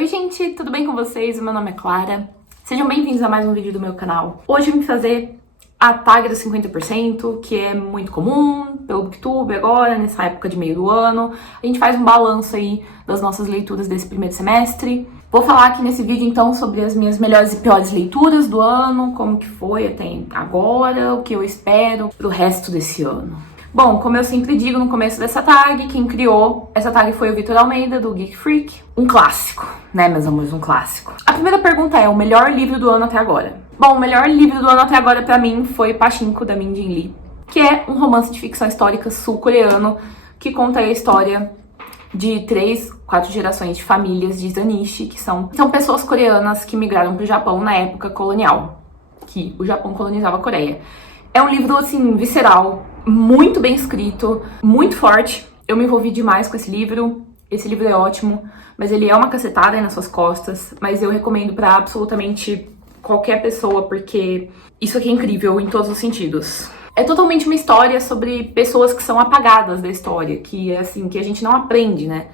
Oi gente, tudo bem com vocês? Meu nome é Clara. Sejam bem-vindos a mais um vídeo do meu canal. Hoje eu vim fazer a tag dos 50%, que é muito comum pelo Booktube agora, nessa época de meio do ano. A gente faz um balanço aí das nossas leituras desse primeiro semestre. Vou falar aqui nesse vídeo então sobre as minhas melhores e piores leituras do ano, como que foi até agora, o que eu espero pro resto desse ano. Bom, como eu sempre digo no começo dessa tag, quem criou essa tag foi o Vitor Almeida, do Geek Freak. Um clássico, né, meus amores, um clássico. A primeira pergunta é, o melhor livro do ano até agora? Bom, o melhor livro do ano até agora pra mim foi Pachinko, da Min Jin Lee, que é um romance de ficção histórica sul-coreano que conta a história de 4 gerações de famílias de Zanishi, que são pessoas coreanas que migraram pro Japão na época colonial, que o Japão colonizava a Coreia. É um livro, assim, visceral, muito bem escrito, muito forte. Eu me envolvi demais com esse livro. Esse livro é ótimo, mas ele é uma cacetada aí nas suas costas. Mas eu recomendo pra absolutamente qualquer pessoa, porque isso aqui é incrível em todos os sentidos. É totalmente uma história sobre pessoas que são apagadas da história, que é assim, que a gente não aprende, né?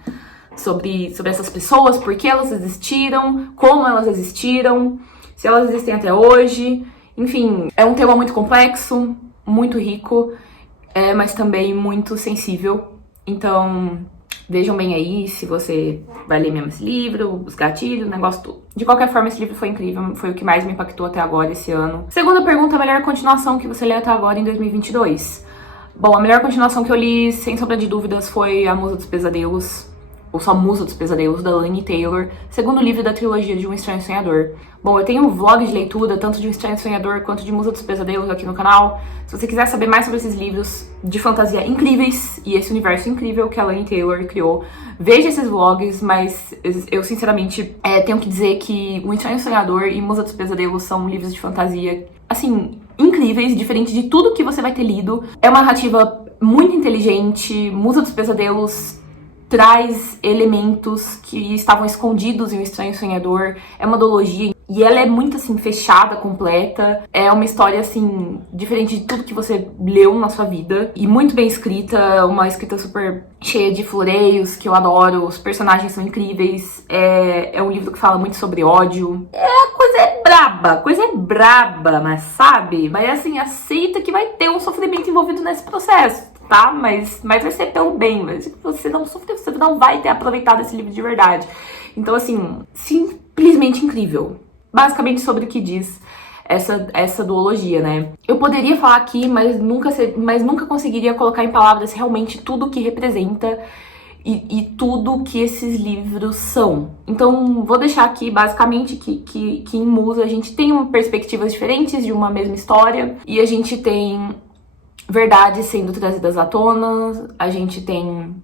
Sobre essas pessoas, por que elas existiram, como elas existiram, se elas existem até hoje. Enfim, é um tema muito complexo, muito rico, mas também muito sensível. Então, vejam bem aí se você vai ler mesmo esse livro, os gatilhos, o negócio todo. De qualquer forma, esse livro foi incrível, foi o que mais me impactou até agora esse ano. Segunda pergunta, a melhor continuação que você leu até agora em 2022? Bom, a melhor continuação que eu li, sem sombra de dúvidas, foi A Musa dos Pesadelos, ou só Musa dos Pesadelos, da Laini Taylor, segundo livro da trilogia de Um Estranho Sonhador. Bom, eu tenho um vlog de leitura, tanto de Um Estranho Sonhador quanto de Musa dos Pesadelos aqui no canal. Se você quiser saber mais sobre esses livros de fantasia incríveis e esse universo incrível que a Laini Taylor criou, veja esses vlogs, mas eu sinceramente tenho que dizer que Um Estranho Sonhador e Musa dos Pesadelos são livros de fantasia, assim, incríveis, diferente de tudo que você vai ter lido. É uma narrativa muito inteligente. Musa dos Pesadelos traz elementos que estavam escondidos em Um Estranho Sonhador. É uma duologia e ela é muito, assim, fechada, completa. É uma história, assim, diferente de tudo que você leu na sua vida. E muito bem escrita, uma escrita super cheia de floreios, que eu adoro. Os personagens são incríveis. É um livro que fala muito sobre ódio. Coisa é braba, mas sabe? Mas, assim, aceita que vai ter um sofrimento envolvido nesse processo, tá? Mas vai ser pelo bem, mas você não sofreu, você não vai ter aproveitado esse livro de verdade. Então, assim, simplesmente incrível. Basicamente sobre o que diz essa duologia, né? Eu poderia falar aqui, mas nunca conseguiria colocar em palavras realmente tudo o que representa e tudo que esses livros são. Então, vou deixar aqui, basicamente, que em Musa a gente tem perspectivas diferentes de uma mesma história e a gente tem verdades sendo trazidas à tona, a gente tem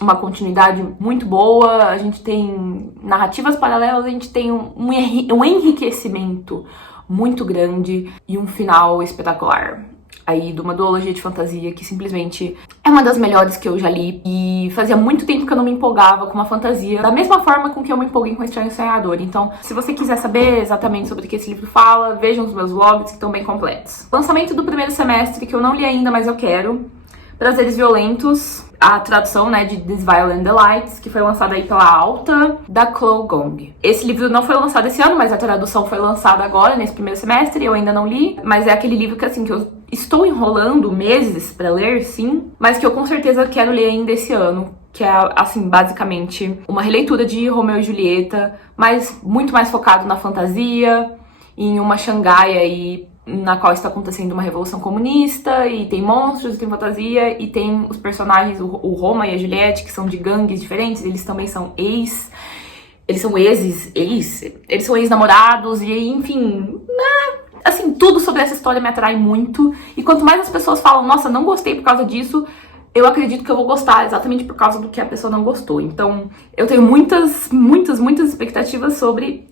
uma continuidade muito boa, a gente tem narrativas paralelas, a gente tem um enriquecimento muito grande e um final espetacular. Aí, de uma duologia de fantasia que simplesmente é uma das melhores que eu já li. E fazia muito tempo que eu não me empolgava com uma fantasia da mesma forma com que eu me empolguei com Estranho Sonhador. Então, se você quiser saber exatamente sobre o que esse livro fala, vejam os meus vlogs que estão bem completos. Lançamento do primeiro semestre, que eu não li ainda, mas eu quero. Prazeres Violentos, a tradução, né, de These Violent Delights, que foi lançada aí pela Alta, da Chloe Gong. Esse livro não foi lançado esse ano, mas a tradução foi lançada agora, nesse primeiro semestre, eu ainda não li. Mas é aquele livro que, assim, que eu estou enrolando meses pra ler, sim, mas que eu com certeza quero ler ainda esse ano. Que é, assim, basicamente uma releitura de Romeu e Julieta, mas muito mais focado na fantasia, em uma Xangai aí, na qual está acontecendo uma revolução comunista, e tem monstros, tem fantasia, e tem os personagens, o Roma e a Juliette, que são de gangues diferentes, eles também são eles são ex-namorados, e enfim, assim, tudo sobre essa história me atrai muito, e quanto mais as pessoas falam, nossa, não gostei por causa disso, eu acredito que eu vou gostar exatamente por causa do que a pessoa não gostou. Então, eu tenho muitas expectativas sobre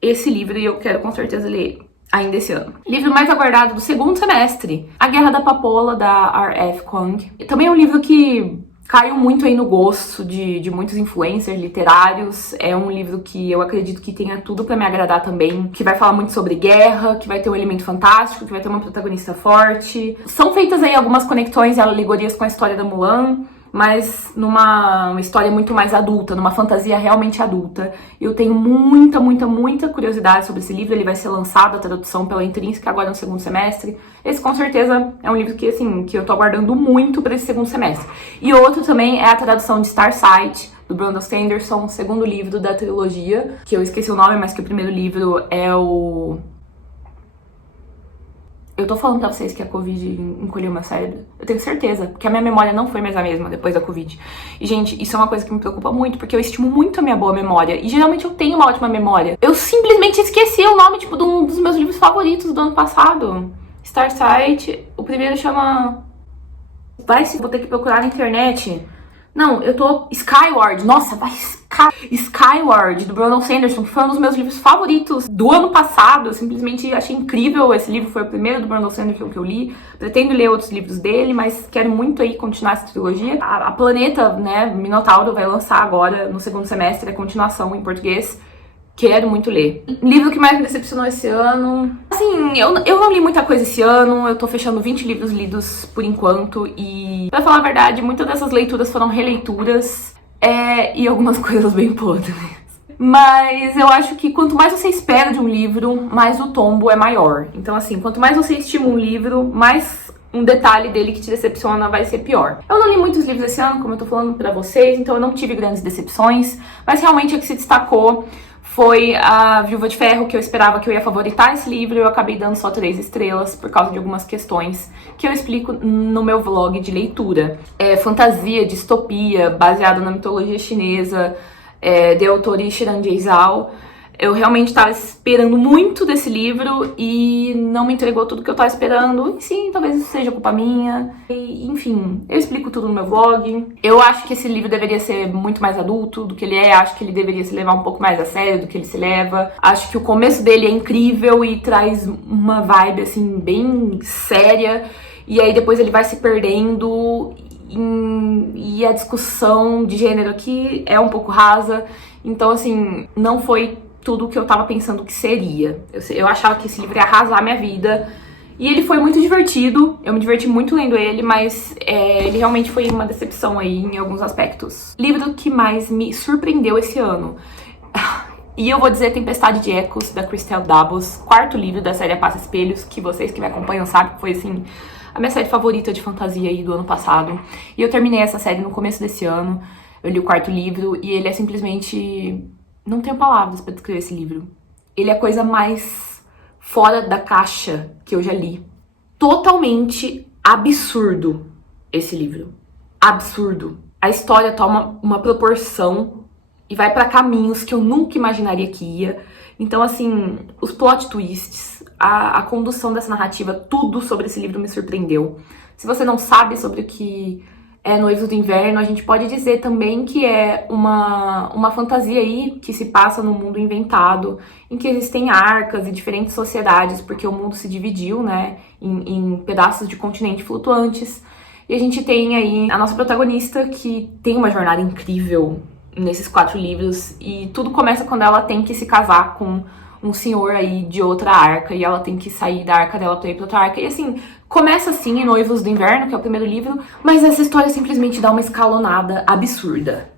esse livro, e eu quero com certeza ler ainda esse ano. Livro mais aguardado do segundo semestre, A Guerra da Papoula, da R.F. Kuang. Também é um livro que caiu muito aí no gosto de muitos influencers literários. É um livro que eu acredito que tenha tudo pra me agradar também, que vai falar muito sobre guerra, que vai ter um elemento fantástico, que vai ter uma protagonista forte. São feitas aí algumas conexões e alegorias com a história da Mulan, mas numa história muito mais adulta, numa fantasia realmente adulta. Eu tenho muita curiosidade sobre esse livro. Ele vai ser lançado, a tradução pela Intrínseca, agora no segundo semestre. Esse, com certeza, é um livro que, assim, que eu tô aguardando muito para esse segundo semestre. E outro também é a tradução de Starsight, do Brandon Sanderson, o segundo livro da trilogia, que eu esqueci o nome, mas que o primeiro livro é o... Eu tô falando pra vocês que a Covid encolheu meu cérebro. Eu tenho certeza, porque a minha memória não foi mais a mesma depois da Covid. E, gente, isso é uma coisa que me preocupa muito, porque eu estimo muito a minha boa memória. E, geralmente, eu tenho uma ótima memória. Eu simplesmente esqueci o nome, tipo, de um dos meus livros favoritos do ano passado. Starsight. O primeiro chama... Vou ter que procurar na internet. Não, eu tô... Skyward. Nossa, Skyward, do Brandon Sanderson, que foi um dos meus livros favoritos do ano passado. Eu simplesmente achei incrível. Esse livro foi o primeiro do Brandon Sanderson que eu li. Pretendo ler outros livros dele, mas quero muito aí continuar essa trilogia. A Planeta, né, Minotauro, vai lançar agora no segundo semestre a continuação em português. Quero muito ler. Livro que mais me decepcionou esse ano... Assim, eu não li muita coisa esse ano. Eu tô fechando 20 livros lidos por enquanto. E, pra falar a verdade, muitas dessas leituras foram releituras. E algumas coisas bem podres. Mas eu acho que quanto mais você espera de um livro, mais o tombo é maior. Então, assim, quanto mais você estima um livro, mais um detalhe dele que te decepciona vai ser pior. Eu não li muitos livros esse ano, como eu tô falando pra vocês, então eu não tive grandes decepções. Mas realmente o que se destacou foi a Viúva de Ferro, que eu esperava que eu ia favoritar esse livro. Eu acabei dando só 3 estrelas por causa de algumas questões que eu explico no meu vlog de leitura. Fantasia, distopia, baseado na mitologia chinesa, de autor Shiran Zhao. Eu realmente estava esperando muito desse livro e não me entregou tudo que eu estava esperando. E sim, talvez isso seja culpa minha. E, enfim, eu explico tudo no meu vlog. Eu acho que esse livro deveria ser muito mais adulto do que ele é. Acho que ele deveria se levar um pouco mais a sério do que ele se leva. Acho que o começo dele é incrível e traz uma vibe, assim, bem séria. E aí depois ele vai se perdendo e a discussão de gênero aqui é um pouco rasa. Então, assim, não foi tudo o que eu tava pensando que seria. Eu achava que esse livro ia arrasar a minha vida. E ele foi muito divertido. Eu me diverti muito lendo ele, mas ele realmente foi uma decepção aí em alguns aspectos. Livro que mais me surpreendeu esse ano. E eu vou dizer Tempestade de Ecos, da Christelle Dabos. Quarto livro da série A Passa Espelhos, que vocês que me acompanham sabem que foi, assim, a minha série favorita de fantasia aí do ano passado. E eu terminei essa série no começo desse ano. Eu li o quarto livro e ele é simplesmente... Não tenho palavras pra descrever esse livro. Ele é a coisa mais fora da caixa que eu já li. Totalmente absurdo esse livro. Absurdo. A história toma uma proporção e vai pra caminhos que eu nunca imaginaria que ia. Então, assim, os plot twists, a condução dessa narrativa, tudo sobre esse livro me surpreendeu. Se você não sabe sobre o que é Noivos do Inverno, a gente pode dizer também que é uma fantasia aí que se passa num mundo inventado, em que existem arcas e diferentes sociedades, porque o mundo se dividiu, né, em pedaços de continente flutuantes. E a gente tem aí a nossa protagonista, que tem uma jornada incrível nesses 4 livros, e tudo começa quando ela tem que se casar com um senhor aí de outra arca, e ela tem que sair da arca dela pra ir pra outra arca. E assim, começa assim em Noivos do Inverno, que é o primeiro livro, mas essa história simplesmente dá uma escalonada absurda.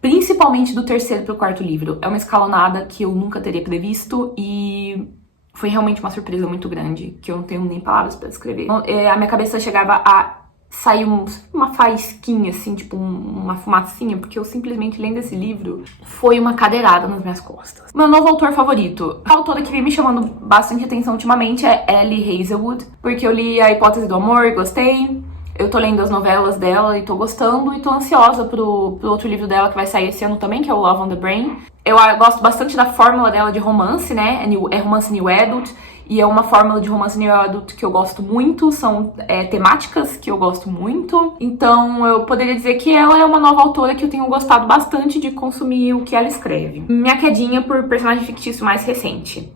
Principalmente do terceiro pro quarto livro. É uma escalonada que eu nunca teria previsto e foi realmente uma surpresa muito grande, que eu não tenho nem palavras pra descrever. A minha cabeça chegava a sair uma faísquinha, assim, tipo uma fumacinha, porque eu simplesmente, lendo esse livro, foi uma cadeirada nas minhas costas. Meu novo autor favorito. A autora que vem me chamando bastante atenção ultimamente é Ellie Hazelwood, porque eu li A Hipótese do Amor e gostei. Eu tô lendo as novelas dela e tô gostando, e tô ansiosa pro outro livro dela que vai sair esse ano também, que é o Love on the Brain. Eu gosto bastante da fórmula dela de romance, né? É romance new adult, e é uma fórmula de romance new adult que eu gosto muito, são temáticas que eu gosto muito. Então eu poderia dizer que ela é uma nova autora que eu tenho gostado bastante de consumir o que ela escreve. Minha quedinha por personagem fictício mais recente.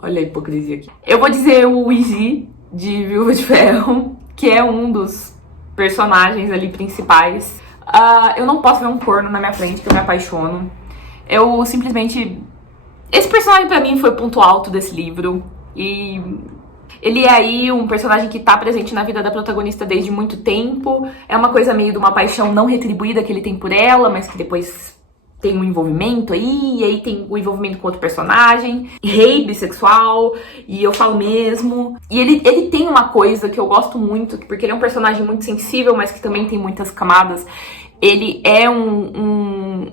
Olha a hipocrisia aqui. Eu vou dizer o Izzy, de Viúva de Ferro, que é um dos personagens ali principais. Eu não posso ver um corno na minha frente, que eu me apaixono. Eu simplesmente... Esse personagem pra mim foi o ponto alto desse livro. E Ele é aí um personagem que tá presente na vida da protagonista desde muito tempo. É uma coisa meio de uma paixão não retribuída que ele tem por ela, mas que depois tem um envolvimento aí, e aí tem o envolvimento com outro personagem, rei bissexual, e eu falo mesmo. E ele tem uma coisa que eu gosto muito, porque ele é um personagem muito sensível, mas que também tem muitas camadas. Ele é um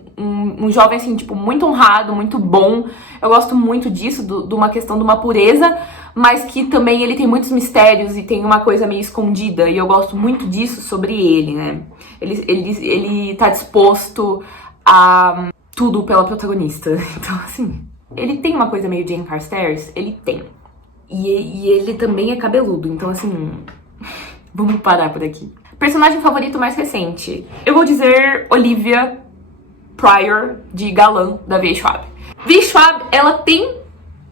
jovem, assim, tipo, muito honrado, muito bom. Eu gosto muito disso, de uma questão de uma pureza, mas que também ele tem muitos mistérios e tem uma coisa meio escondida. E eu gosto muito disso sobre ele, né? Ele tá disposto a tudo pela protagonista. Então, assim, ele tem uma coisa meio Jane Carstairs? Ele tem. E ele também é cabeludo, então, assim, vamos parar por aqui. Personagem favorito mais recente. Eu vou dizer Olivia Pryor, de Galã, da V. Schwab. V. Schwab, ela tem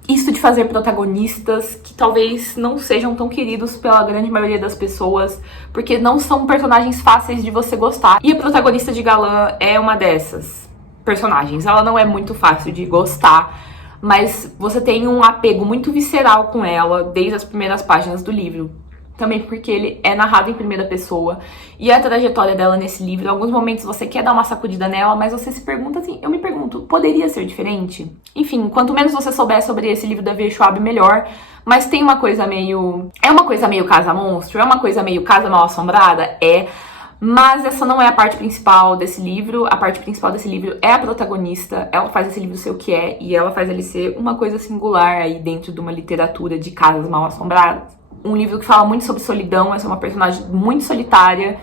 isso de fazer protagonistas que talvez não sejam tão queridos pela grande maioria das pessoas, porque não são personagens fáceis de você gostar. E a protagonista de Galã é uma dessas personagens. Ela não é muito fácil de gostar, mas você tem um apego muito visceral com ela desde as primeiras páginas do livro. Também porque ele é narrado em primeira pessoa. E a trajetória dela nesse livro, em alguns momentos você quer dar uma sacudida nela, mas você se pergunta assim, eu me pergunto, poderia ser diferente? Enfim, quanto menos você souber sobre esse livro da V. Schwab, melhor. Mas tem uma coisa meio... É uma coisa meio Casa Monstro? É uma coisa meio Casa Mal Assombrada? É. Mas essa não é a parte principal desse livro. A parte principal desse livro é a protagonista. Ela faz esse livro ser o que é, e ela faz ele ser uma coisa singular aí dentro de uma literatura de Casas Mal Assombradas. Um livro que fala muito sobre solidão, essa é uma personagem muito solitária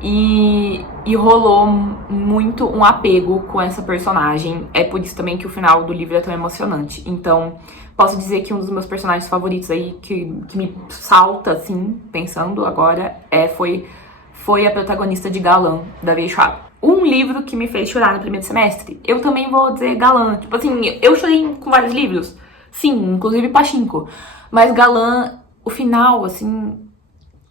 e rolou muito um apego com essa personagem. É por isso também que o final do livro é tão emocionante. Então, posso dizer que um dos meus personagens favoritos aí, que me salta, assim, pensando agora, foi a protagonista de Galã, da V. Schwab. Um livro que me fez chorar no primeiro semestre, eu também vou dizer Galã. Tipo assim, eu chorei com vários livros, sim, inclusive Pachinko, mas Galã... O final, assim,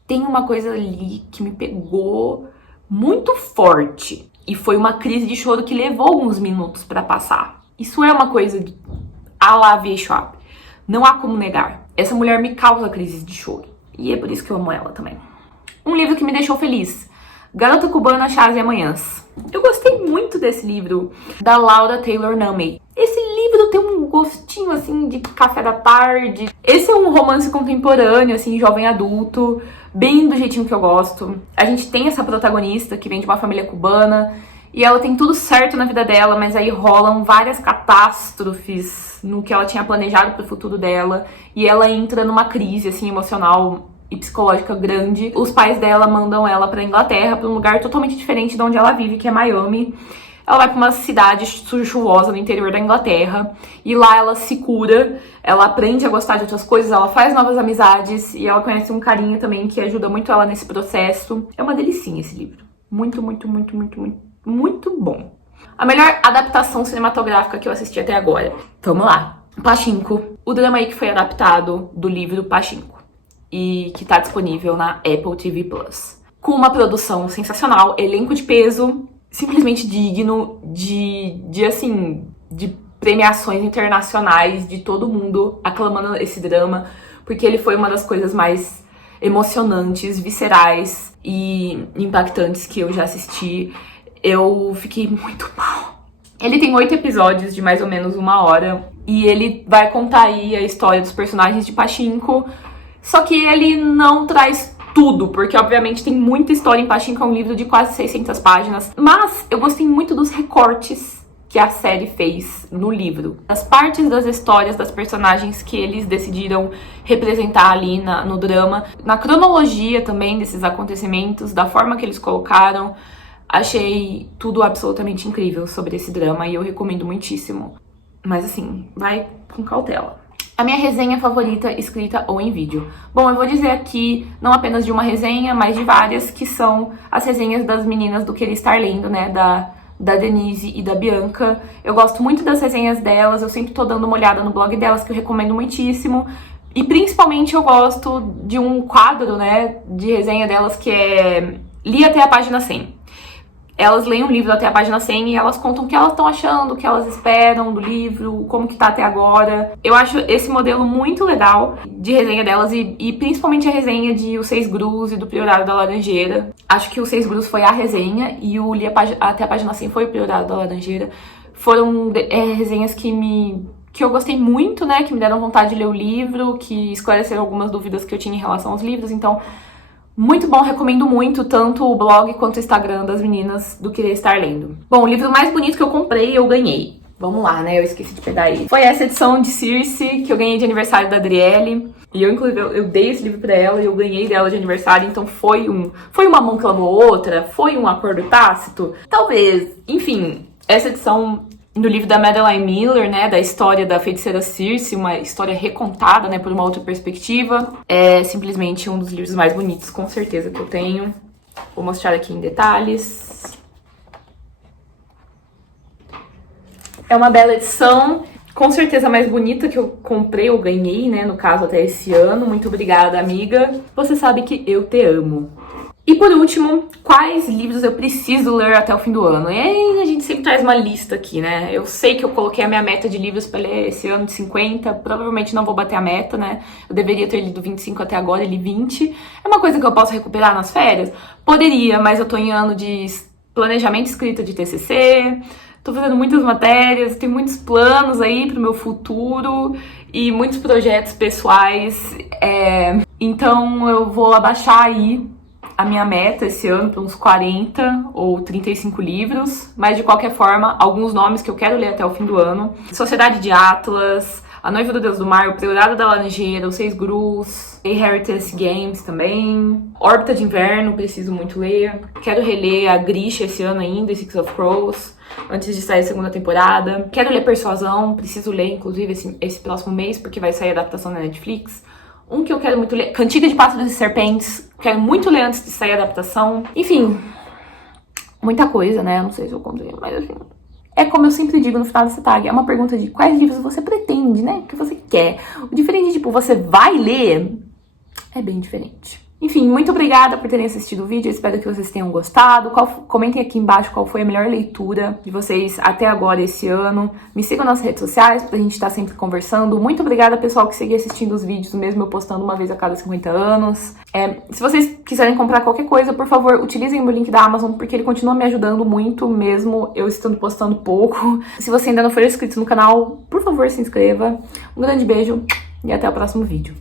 tem uma coisa ali que me pegou muito forte. E foi uma crise de choro que levou alguns minutos pra passar. Isso é uma coisa à la V. Schwab. Não há como negar. Essa mulher me causa crises de choro. E é por isso que eu amo ela também. Um livro que me deixou feliz. Garota Cubana, Chás e Amanhãs. Eu gostei muito desse livro, da Laura Taylor Numey. Esse livro tem um gostinho, assim, de café da tarde. Esse é um romance contemporâneo, assim, jovem adulto, bem do jeitinho que eu gosto. A gente tem essa protagonista que vem de uma família cubana e ela tem tudo certo na vida dela, mas aí rolam várias catástrofes no que ela tinha planejado pro futuro dela e ela entra numa crise, assim, emocional e psicológica grande. Os pais dela mandam ela pra Inglaterra, pra um lugar totalmente diferente de onde ela vive, que é Miami. Ela vai pra uma cidade chuvosa no interior da Inglaterra e lá ela se cura, ela aprende a gostar de outras coisas, ela faz novas amizades e ela conhece um carinha também que ajuda muito ela nesse processo. É uma delicinha esse livro. Muito, muito, muito, muito, muito, muito bom. A melhor adaptação cinematográfica que eu assisti até agora. Vamos lá. Pachinko. O drama aí que foi adaptado do livro Pachinko e que tá disponível na Apple TV Plus. Com uma produção sensacional, elenco de peso, simplesmente digno de premiações internacionais, de todo mundo aclamando esse drama, porque ele foi uma das coisas mais emocionantes, viscerais e impactantes que eu já assisti. Eu fiquei muito mal. Ele tem 8 episódios de mais ou menos 1 hora e ele vai contar aí a história dos personagens de Pachinko. Só que ele não traz tudo, porque obviamente tem muita história em Pachinko, é um livro de quase 600 páginas. Mas eu gostei muito dos recortes que a série fez no livro. As partes das histórias das personagens que eles decidiram representar ali no drama. Na cronologia também desses acontecimentos, da forma que eles colocaram. Achei tudo absolutamente incrível sobre esse drama e eu recomendo muitíssimo. Mas assim, vai com cautela. A minha resenha favorita escrita ou em vídeo. Bom, eu vou dizer aqui não apenas de uma resenha, mas de várias, que são as resenhas das meninas do Querer Estar Lendo, né, da Denise e da Bianca. Eu gosto muito das resenhas delas, eu sempre tô dando uma olhada no blog delas, que eu recomendo muitíssimo. E principalmente eu gosto de um quadro, né, de resenha delas que é Li até a página 100. Elas leem o livro até a página 100 e elas contam o que elas estão achando, o que elas esperam do livro, como que tá até agora. Eu acho esse modelo muito legal de resenha delas e principalmente a resenha de Os Seis Grus e do Priorado da Laranjeira. Acho que Os Seis Grus foi a resenha e o Li até a página 100 foi o Priorado da Laranjeira. Foram resenhas que eu gostei muito, né, que me deram vontade de ler o livro, que esclareceram algumas dúvidas que eu tinha em relação aos livros, então, muito bom, recomendo muito, tanto o blog quanto o Instagram das meninas do Querer Estar Lendo. Bom, o livro mais bonito que eu comprei, eu ganhei. Vamos lá, né, eu esqueci de pegar ele. Foi essa edição de Circe, que eu ganhei de aniversário da Adriele, e eu dei esse livro pra ela e eu ganhei dela de aniversário, então foi uma mão que lavou outra, foi um acordo tácito, talvez, enfim, essa edição do livro da Madeline Miller, né, da história da feiticeira Circe, uma história recontada, né, por uma outra perspectiva. É simplesmente um dos livros mais bonitos, com certeza, que eu tenho. Vou mostrar aqui em detalhes. É uma bela edição, com certeza a mais bonita que eu comprei ou ganhei, né, no caso até esse ano. Muito obrigada, amiga. Você sabe que eu te amo. E por último, quais livros eu preciso ler até o fim do ano? E aí a gente sempre traz uma lista aqui, né? Eu sei que eu coloquei a minha meta de livros pra ler esse ano de 50, provavelmente não vou bater a meta, né? Eu deveria ter lido 25 até agora, li 20. É uma coisa que eu posso recuperar nas férias? Poderia, mas eu tô em ano de planejamento e escrita de TCC, tô fazendo muitas matérias, tenho muitos planos aí pro meu futuro e muitos projetos pessoais, então eu vou abaixar aí a minha meta esse ano para uns 40 ou 35 livros, mas de qualquer forma, alguns nomes que eu quero ler até o fim do ano. Sociedade de Atlas, A Noiva do Deus do Mar, O Priorado da Laranjeira, Os Seis Grus, Inheritance Games também, Órbita de Inverno, preciso muito ler. Quero reler a Grisha esse ano ainda, Six of Crows, antes de sair a segunda temporada. Quero ler Persuasão, preciso ler, inclusive, esse próximo mês, porque vai sair a adaptação na Netflix. Um que eu quero muito ler, Cantiga de Pássaros e Serpentes, quero muito ler antes de sair a adaptação. Enfim, muita coisa, né? Não sei se eu contei, mas assim... É como eu sempre digo no final dessa tag, é uma pergunta de quais livros você pretende, né? O que você quer. O diferente de, tipo, você vai ler, é bem diferente. Enfim, muito obrigada por terem assistido o vídeo, eu espero que vocês tenham gostado. Comentem aqui embaixo qual foi a melhor leitura de vocês até agora esse ano. Me sigam nas redes sociais pra gente estar sempre conversando. Muito obrigada, pessoal, que segue assistindo os vídeos, mesmo eu postando uma vez a cada 50 anos. Se vocês quiserem comprar qualquer coisa, por favor, utilizem o meu link da Amazon, porque ele continua me ajudando muito, mesmo eu estando postando pouco. Se você ainda não for inscrito no canal, por favor, se inscreva. Um grande beijo e até o próximo vídeo.